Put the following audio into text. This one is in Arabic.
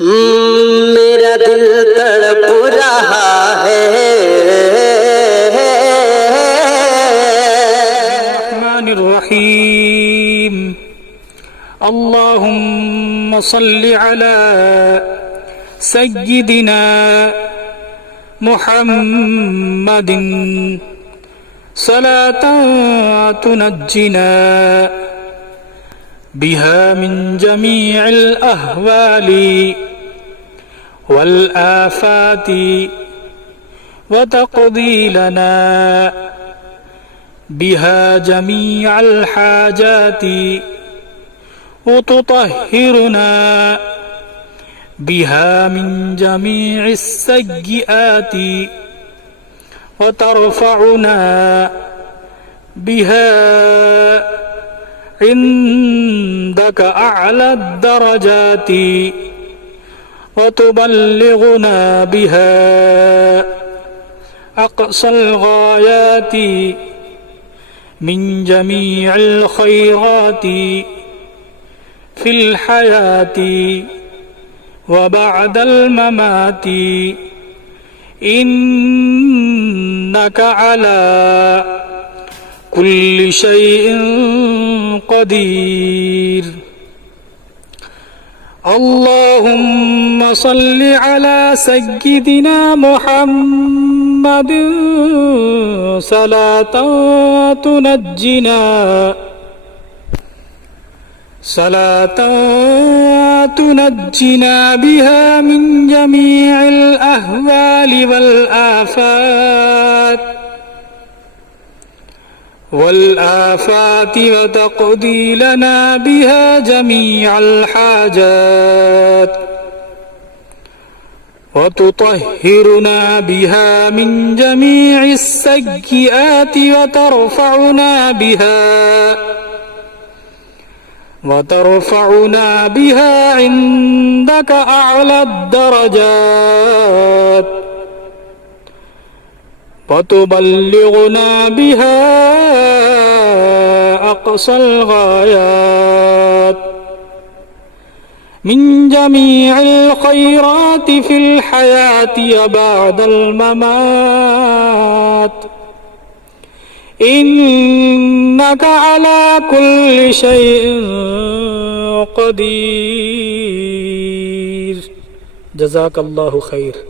मेरा दिल तड़प रहा है। रहमानिर रहीम। اللهم صل على سيدنا محمد صلاة تنجنا بها من جميع الأهوال والآفات وتقضي لنا بها جميع الحاجات وتطهرنا بها من جميع السيئات وترفعنا بها عندك أعلى الدرجات وتبلغنا بها أقصى الغايات من جميع الخيرات في الحياة وبعد الممات إنك على كل شيء قدير. اللهم صل على سيدنا محمد صلاة تنجنا بها من جميع الأهوال والآفات وتقضي لنا بها جميع الحاجات وتطهرنا بها من جميع السيئات وترفعنا بها عندك أعلى الدرجات وتبلغنا بها أقصى الغايات من جميع الخيرات في الحياة وبعد الممات إنك على كل شيء قدير. جزاك الله خير.